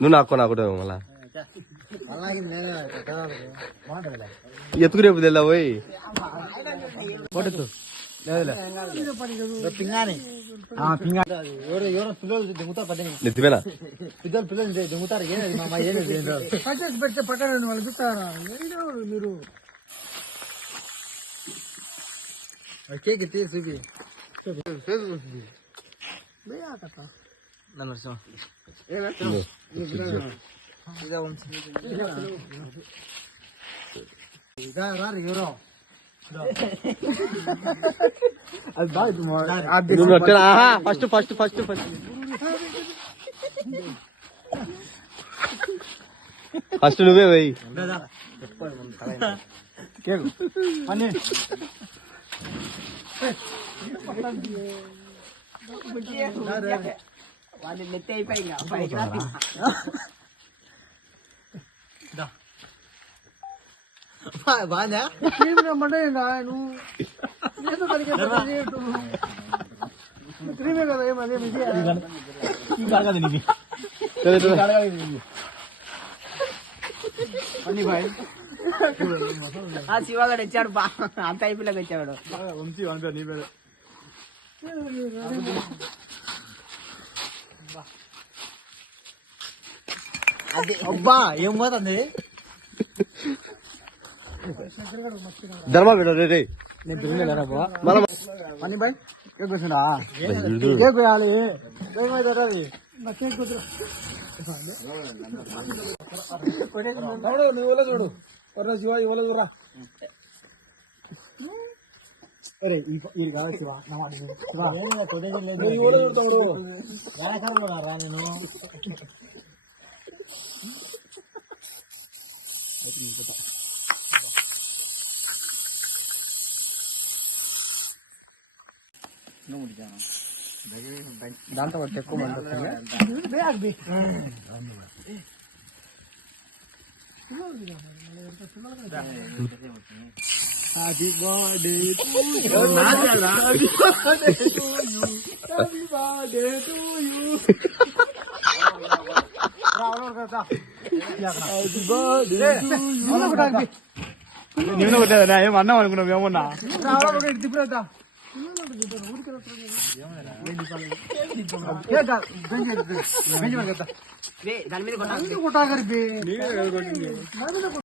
నువ్వు నాకు నాకు మళ్ళా ఎత్తుకు రేపు తెల్లా పోయి నెత్తిపోయినా పిల్లలు దిగుతారు పెడితే పక్కన వాళ్ళు చూస్తారా మీరు కేక్ చూపి first first first first first నువ్వే పోయి వాళ్ళు నెత్తి అయిపోయి బాగా క్రీమే కదా ఏమదే శివగాడు వచ్చాడు బా అంత అయిపోయిలాగా వచ్చాడు అది అబ్బా ఏం పోతుంది ధర్మా పెట్ట రే నేను తిరిగినా పని బాయ్ కేక్ కూర్చున్నా నువ్వు కేక్ వేయాలి చూడు శివ ఇవ్వలే చూడరా అరే ఇది కాదు శివ నేను దాంతో ఎక్కువ మంది happy birthday to you happy birthday to you happy birthday to you happy birthday to you నేను కొట్టా ఏమన్నాం అనుకున్నాం ఏమన్నా దాని మీద కొట్టాలి